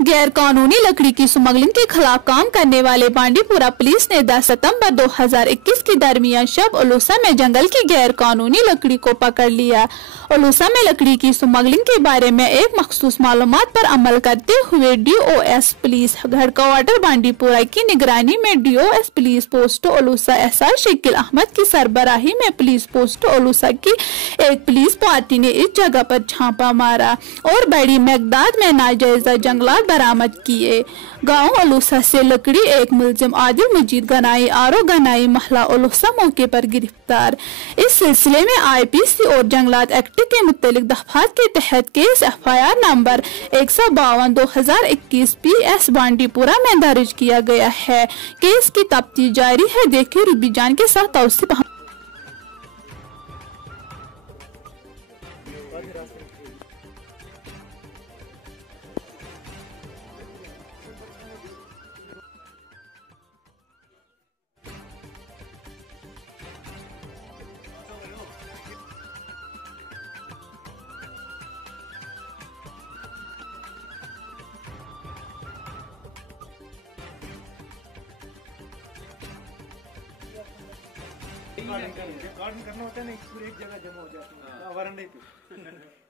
गैर कानूनी लकड़ी की स्मगलिंग के खिलाफ काम करने वाले बांडीपुरा पुलिस ने 10 सितंबर 2021 के दरमियान शब उलूसा में जंगल की गैर कानूनी लकड़ी को पकड़ लिया। उलूसा में लकड़ी की स्मगलिंग के बारे में एक मखसूस मालूमात पर अमल करते हुए DOS पुलिस हेडक्वार्टर बांडीपुरा की निगरानी में DOS पुलिस पोस्ट उलूसा एसआर शकील अहमद की सरबराही में पुलिस पोस्ट उलूसा की एक पुलिस पार्टी ने इस जगह पर छापा मारा और बड़ी मकदार में नाजायज जंगलात बरामद किए। गांव उलूसा से लकड़ी एक मुलजिम आदिल मजीद गनाई आरो गनाई महला उलूसा मौके पर गिरफ्तार। इस सिलसिले में IPC और जंगलात एक्ट के मुतल्लिक दफात के तहत case FIR number 152/2021 PS Bandipora में दर्ज किया गया है। केस की तफ्तीश जारी है। देखिए रूबी जान के साथ तौसीफ। कार्ड करना होता है ना, एक जगह जमा हो जाता है वरंडे पे।